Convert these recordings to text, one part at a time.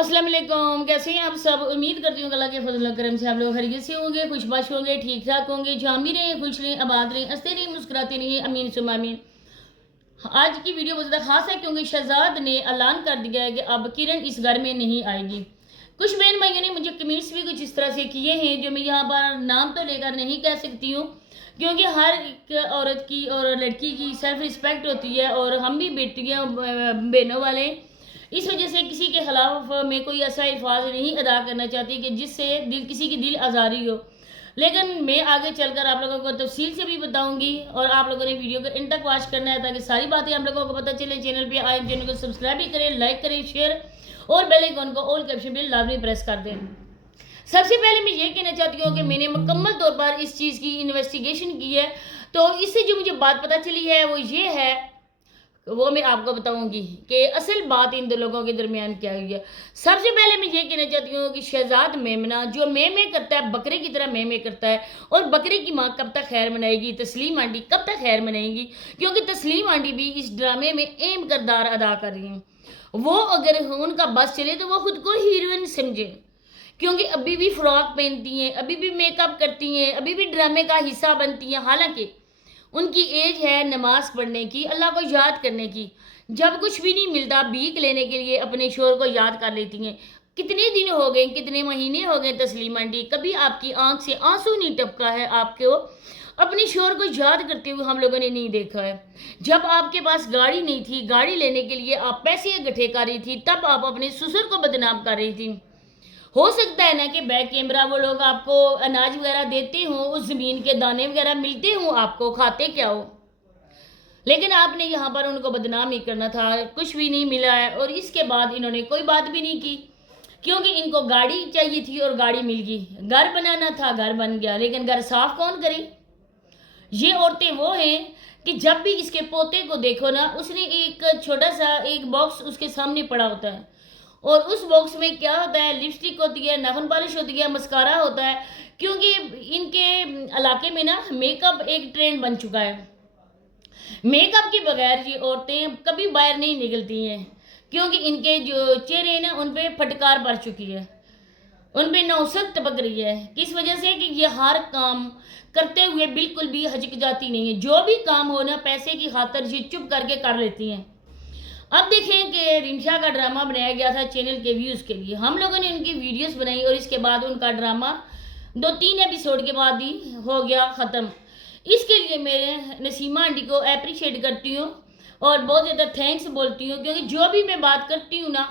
अस्सलाम वालेकुम, कैसे हैं आप सब। उम्मीद करती हूँ अल्लाह के फजल करम से आप लोग खैरियत से होंगे, खुशबाश होंगे, ठीक ठाक होंगे, जहाँ भी रहें खुश रहें, आबाद रहें, हंसते रहें, मुस्कुराते रहें, अमीन सुम्मा अमीन। आज की वीडियो बहुत ज़्यादा खास है क्योंकि शहजाद ने ऐलान कर दिया है कि अब किरण इस घर में नहीं आएगी। कुछ बहन भाइयों ने मुझे कमेंट्स भी कुछ इस तरह से किए हैं जो मैं यहाँ पर नाम तो लेकर नहीं कह सकती हूँ, क्योंकि हर एक औरत की और लड़की की सेल्फ रिस्पेक्ट होती है और हम भी बेटियाँ बहनों वाले, इस वजह से किसी के खिलाफ मैं कोई ऐसा अल्फाज नहीं अदा करना चाहती कि जिससे किसी की दिल आज़ारी हो। लेकिन मैं आगे चलकर आप लोगों को तफसील से भी बताऊंगी और आप लोगों ने वीडियो को एंड तक वॉच करना है ताकि सारी बातें आप लोगों को पता चले। चैनल पे आए, चैनल को सब्सक्राइब भी करें, लाइक करें, शेयर और बेल आइकन को ऑल कैप्शन पे लाजमी प्रेस कर दें। सबसे पहले मैं ये कहना चाहती हूँ कि मैंने मुकम्मल तौर पर इस चीज़ की इन्वेस्टिगेशन की है, तो इससे जो मुझे बात पता चली है वो ये है, वो मैं आपको बताऊंगी कि असल बात इन दो लोगों के दरमियान क्या हुई है। सबसे पहले मैं ये कहना चाहती हूँ कि शहजाद मेमना जो में करता है, बकरे की तरह में करता है, और बकरे की माँ कब तक खैर मनाएगी, तस्लीम आंटी कब तक खैर मनाएगी, क्योंकि तस्लीम आंटी भी इस ड्रामे में अहम किरदार अदा कर रही हैं। वो अगर उनका बस चले तो वो खुद को हीरोइन समझे, क्योंकि अभी भी फ्रॉक पहनती हैं, अभी भी मेकअप करती हैं, अभी भी ड्रामे का हिस्सा बनती हैं। हालांकि उनकी एज है नमाज पढ़ने की, अल्लाह को याद करने की। जब कुछ भी नहीं मिलता भीख लेने के लिए अपने शोर को याद कर लेती हैं। कितने दिन हो गए, कितने महीने हो गए तस्लीम आंटी, कभी आपकी आंख से आंसू नहीं टपका है आपको अपने शोर को याद करते हुए हम लोगों ने नहीं देखा है। जब आपके पास गाड़ी नहीं थी, गाड़ी लेने के लिए आप पैसे इकट्ठे कर रही थी, तब आप अपने ससुर को बदनाम कर रही थी। हो सकता है ना कि बैक कैमरा वो लोग आपको अनाज वगैरह देते हों, उस ज़मीन के दाने वगैरह मिलते हों, आपको खाते क्या हो, लेकिन आपने यहाँ पर उनको बदनाम ही करना था। कुछ भी नहीं मिला है और इसके बाद इन्होंने कोई बात भी नहीं की, क्योंकि इनको गाड़ी चाहिए थी और गाड़ी मिल गई। घर बनाना था, घर बन गया, लेकिन घर साफ कौन करे। ये औरतें वो हैं कि जब भी इसके पोते को देखो ना, उसने एक छोटा सा एक बॉक्स उसके सामने पड़ा होता है और उस बॉक्स में क्या होता है, लिपस्टिक होती है, नाखून पॉलिश होती है, मस्कारा होता है, क्योंकि इनके इलाके में ना मेकअप एक ट्रेंड बन चुका है। मेकअप के बगैर ये औरतें कभी बाहर नहीं निकलती हैं, क्योंकि इनके जो चेहरे हैं ना उन पर फटकार पड़ चुकी है, उन पर नौसत टपक रही है। किस वजह से कि ये हर काम करते हुए बिल्कुल भी हचक जाती नहीं है। जो भी काम हो ना पैसे की खातर ये चुप करके कर लेती हैं। अब देखें कि रिमशा का ड्रामा बनाया गया था चैनल के व्यूज़ के लिए। हम लोगों ने उनकी वीडियोस बनाई और इसके बाद उनका ड्रामा 2-3 एपिसोड के बाद ही हो गया ख़त्म। इसके लिए मैं नसीमा आंटी को अप्रिशिएट करती हूँ और बहुत ज़्यादा थैंक्स बोलती हूँ, क्योंकि जो भी मैं बात करती हूँ ना,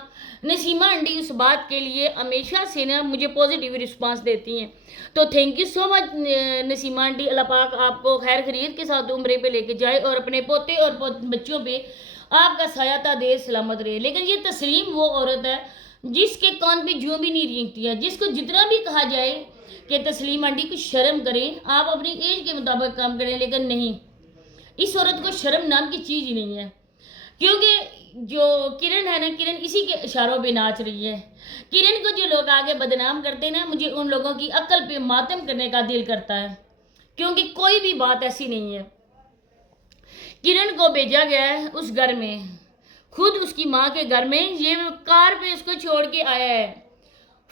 नसीमा आंटी उस बात के लिए हमेशा से ना मुझे पॉजिटिव रिस्पांस देती हैं। तो thank you so much Naseema aunty. Allah पाक आपको खैर खरीद के साथ उम्रे पे लेके जाए और अपने पोते और बच्चों पे आपका सायाता देर सलामत रहे। लेकिन ये तस्लीम वो औरत है जिसके कान पे जो भी नहीं रेंगती है, जिसको जितना भी कहा जाए कि तस्लीम आंटी कुछ शर्म करें, आप अपनी एज के मुताबिक काम करें, लेकिन नहीं, इस औरत को शर्म नाम की चीज़ ही नहीं है। क्योंकि जो किरण है ना, किरण इसी के इशारों पे नाच रही है। किरण को जो लोग आगे बदनाम करते हैं ना, मुझे उन लोगों की अक्ल पे मातम करने का दिल करता है, क्योंकि कोई भी बात ऐसी नहीं है। किरण को भेजा गया है उस घर में, खुद उसकी माँ के घर में, ये कार पे उसको छोड़ के आया है।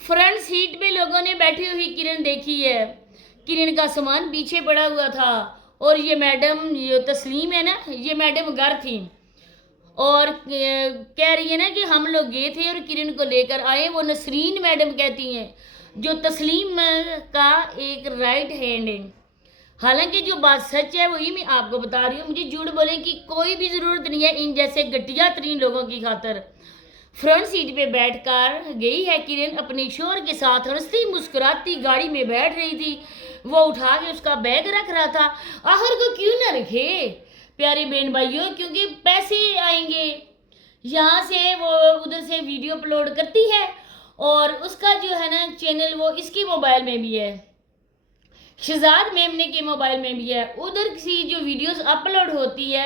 फ्रंट सीट पे लोगों ने बैठी हुई किरण देखी है, किरण का सामान पीछे पड़ा हुआ था। और ये मैडम, ये तस्लीम है ना, ये मैडम घर थी और कह रही है ना कि हम लोग गए थे और किरण को लेकर आए। वो नसरीन मैडम कहती हैं, जो तस्लीम का एक राइट हैंड है। हालांकि जो बात सच है वही मैं आपको बता रही हूँ। मुझे झूठ बोलने की कोई भी ज़रूरत नहीं है इन जैसे घटिया तरीन लोगों की खातर। फ्रंट सीट पे बैठकर गई है किरण, अपने शोहर के साथ हंसती मुस्कुराती गाड़ी में बैठ रही थी। वो उठा के उसका बैग रख रहा था। आखिर को क्यों ना रखे प्यारे बहन भाइयों, क्योंकि पैसे आएंगे यहाँ से, वो उधर से वीडियो अपलोड करती है और उसका जो है ना चैनल वो इसकी मोबाइल में भी है, शहजाद मेमने के मोबाइल में भी है। उधर की जो वीडियोस अपलोड होती है,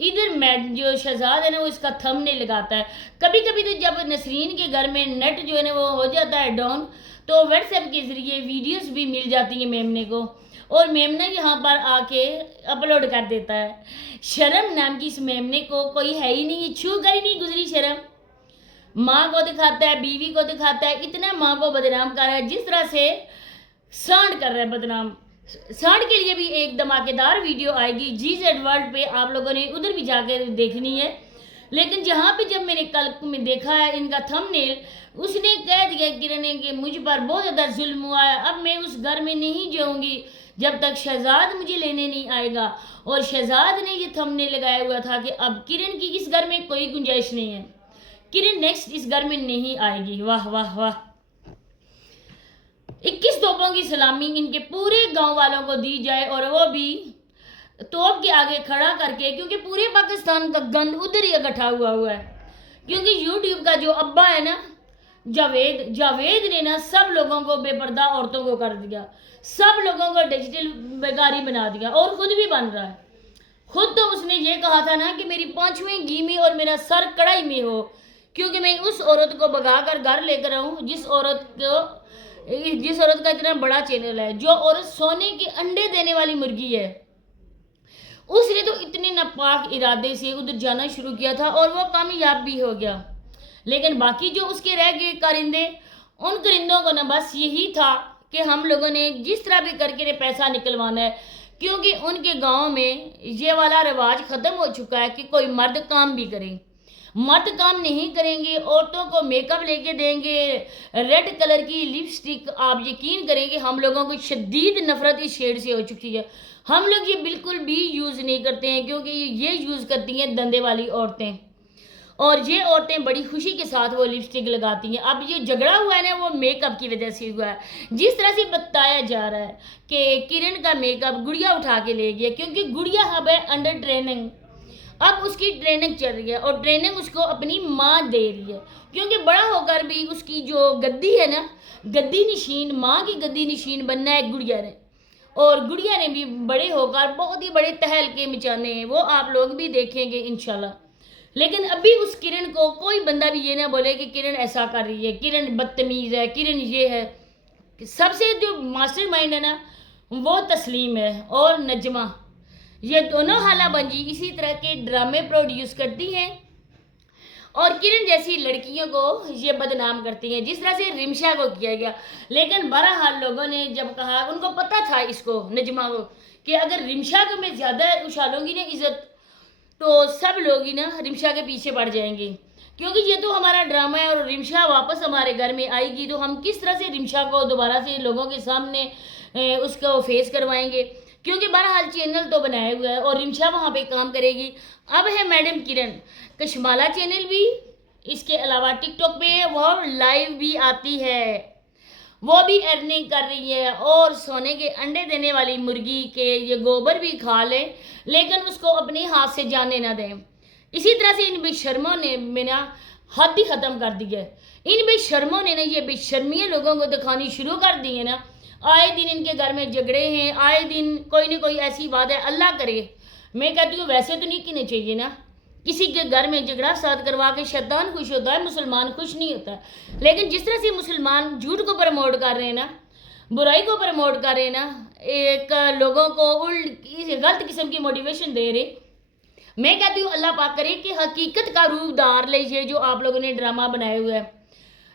इधर मैं जो शहजाद है ना वो इसका थंबनेल लगाता है। कभी कभी तो जब नसरीन के घर में नेट जो है ना वो हो जाता है डाउन, तो व्हाट्सएप के ज़रिए वीडियोस भी मिल जाती हैं मेमने को, और मेमना यहाँ पर आके अपलोड कर देता है। शर्म नाम की इस मेमने को कोई है ही नहीं, छू कर ही नहीं गुजरी शर्म। माँ को दिखाता है, बीवी को दिखाता है, इतना माँ को बदनाम कर रहा है, जिस तरह से सांड कर रहा है बदनाम। सांड के लिए भी एक धमाकेदार वीडियो आएगी GZ वर्ल्ड पे, आप लोगों ने उधर भी जाकर देखनी है। लेकिन जहाँ पे जब मैंने कल में देखा है इनका थंबनेल, उसने कह दिया किरण ने कि मुझ पर बहुत ज़्यादा जुल्म हुआ है, अब मैं उस घर में नहीं जाऊँगी जब तक शहजाद मुझे लेने नहीं आएगा। और शहजाद ने ये थंबनेल लगाया हुआ था कि अब किरण की इस घर में कोई गुंजाइश नहीं है, किरण नेक्स्ट इस घर में नहीं आएगी। वाह वाह वाह। 21 तोपों की सलामी इनके पूरे गांव वालों को दी जाए, और वो भी तोप के आगे खड़ा करके, क्योंकि पूरे पाकिस्तान का गंद उधर ही इकट्ठा हुआ है। क्योंकि यूट्यूब का जो अब्बा है ना जावेद ने ना सब लोगों को बेपर्दा औरतों को कर दिया, सब लोगों को डिजिटल बेकारी बना दिया, और खुद भी बन रहा है। खुद तो उसने ये कहा था ना कि मेरी 5वीं घी में और मेरा सर कढ़ाई में हो, क्योंकि मैं उस औरत को भगा कर घर लेकर आऊँ जिस औरत का इतना बड़ा चैनल है, जो औरत सोने के अंडे देने वाली मुर्गी है। उसने तो इतने नापाक इरादे से उधर जाना शुरू किया था और वो कामयाब भी हो गया। लेकिन बाकी जो उसके रह गए कारिंदे, उन करिंदों को ना बस यही था कि हम लोगों ने जिस तरह भी करके पैसा निकलवाना है, क्योंकि उनके गांव में ये वाला रिवाज ख़त्म हो चुका है कि कोई मर्द काम भी करे। मर्द काम नहीं करेंगे, औरतों को मेकअप लेके देंगे, रेड कलर की लिपस्टिक। आप यकीन करेंगे हम लोगों को शदीद नफरत इस शेड से हो चुकी है। हम लोग ये बिल्कुल भी यूज़ नहीं करते हैं, क्योंकि ये यूज़ करती हैं धंधे वाली औरतें, और ये औरतें बड़ी खुशी के साथ वो लिपस्टिक लगाती हैं। अब ये झगड़ा हुआ है ना, वो मेकअप की वजह से हुआ है। जिस तरह से बताया जा रहा है कि किरण का मेकअप गुड़िया उठा के ले गया, क्योंकि गुड़िया अब है अंडर ट्रेनिंग, अब उसकी ट्रेनिंग चल रही है और ट्रेनिंग उसको अपनी माँ दे रही है। क्योंकि बड़ा होकर भी उसकी जो गद्दी है ना, गद्दी नशीन, माँ की गद्दी नशीन बनना है गुड़िया ने, और गुड़िया ने भी बड़े होकर बहुत ही बड़े तहलके मचाने हैं, वो आप लोग भी देखेंगे इंशाल्लाह। लेकिन अभी उस किरण को कोई बंदा भी ये ना बोले कि किरण ऐसा कर रही है, किरण बदतमीज़ है, किरण ये है। सबसे जो मास्टरमाइंड है ना, वो तस्लीम है और नजमा। ये दोनों हाला बंजी इसी तरह के ड्रामे प्रोड्यूस करती हैं और किरण जैसी लड़कियों को ये बदनाम करती हैं, जिस तरह से रिमशा को किया गया। लेकिन बहरहाल लोगों ने जब कहा, उनको पता था इसको, नजमा को, कि अगर रिमशा को मैं ज़्यादा उछालूंगी ना इज़्ज़त, तो सब लोग ही ना रिमशा के पीछे पड़ जाएंगे, क्योंकि ये तो हमारा ड्रामा है और रिमशा वापस हमारे घर में आएगी तो हम किस तरह से रिमशा को दोबारा से लोगों के सामने उसको फेस करवाएंगे। क्योंकि बहरहाल चैनल तो बनाया हुआ है और रिमशा वहाँ पे काम करेगी। अब है मैडम किरण, कशमाला चैनल भी, इसके अलावा टिकटॉक पे वो लाइव भी आती है, वो भी अर्निंग कर रही है, और सोने के अंडे देने वाली मुर्गी के ये गोबर भी खा ले, लेकिन उसको अपने हाथ से जाने ना दें। इसी तरह से इन बेशर्मों ने बिना हद ही ख़त्म कर दी है। इन बेशर्मों ने ना ये बेशर्मियाँ लोगों को दिखानी शुरू कर दी है ना। आए दिन इनके घर में झगड़े हैं, आए दिन कोई ना कोई ऐसी बात है। अल्लाह करे, मैं कहती हूँ वैसे तो नहीं कहने चाहिए ना, किसी के घर में झगड़ा साथ करवा के शैतान खुश होता है, मुसलमान खुश नहीं होता। लेकिन जिस तरह से मुसलमान झूठ को प्रमोट कर रहे हैं ना, बुराई को प्रमोट कर रहे हैं ना, एक लोगों को गलत किस्म की मोटिवेशन दे रहे, मैं कहती हूँ अल्लाह पाक करे कि हकीकत का रूप धार लीजिए जो आप लोगों ने ड्रामा बनाया हुआ है।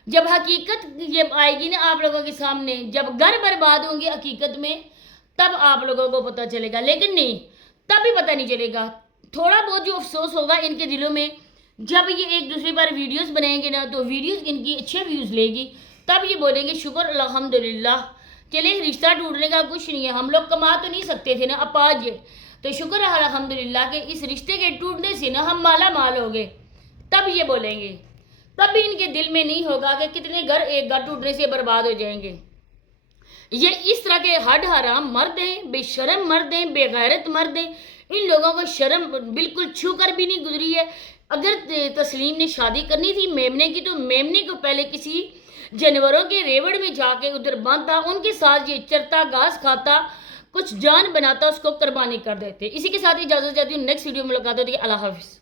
जब हकीकत ये आएगी ना आप लोगों के सामने, जब घर बर्बाद होंगे हकीकत में, तब आप लोगों को पता चलेगा। लेकिन नहीं, तब भी पता नहीं चलेगा। थोड़ा बहुत जो अफसोस होगा इनके दिलों में, जब ये एक दूसरे पर वीडियोस बनाएंगे ना, तो वीडियोस इनकी अच्छे व्यूज़ लेगी, तब ये बोलेंगे शुक्र अल्हम्दुलिल्लाह। चले, रिश्ता टूटने का कुछ नहीं है, हम लोग कमा तो नहीं सकते थे ना अपाज, तो शुक्र है अल्हम्दुलिल्लाह के इस रिश्ते के टूटने से ना हम माला माल हो गए, तब ये बोलेंगे। तब भी इनके दिल में नहीं होगा कि कितने घर एक घर टूटने से बर्बाद हो जाएंगे। ये इस तरह के हड हराम मर्द हैं, बेशरम मर्द हैं, बेगैरत मर्द हैं। इन लोगों को शर्म बिल्कुल छू कर भी नहीं गुजरी है। अगर तस्लीम ने शादी करनी थी मेमने की, तो मेमने को पहले किसी जानवरों के रेवड़ में जाके उधर बांधता, उनके साथ ये चरता, घास खाता, कुछ जान बनाता, उसको कुर्बानी कर देते। इसी के साथ इजाज़त चाहती हूँ, नेक्स्ट वीडियो में मुलाकात होती है। अल्लाह हाफिज़।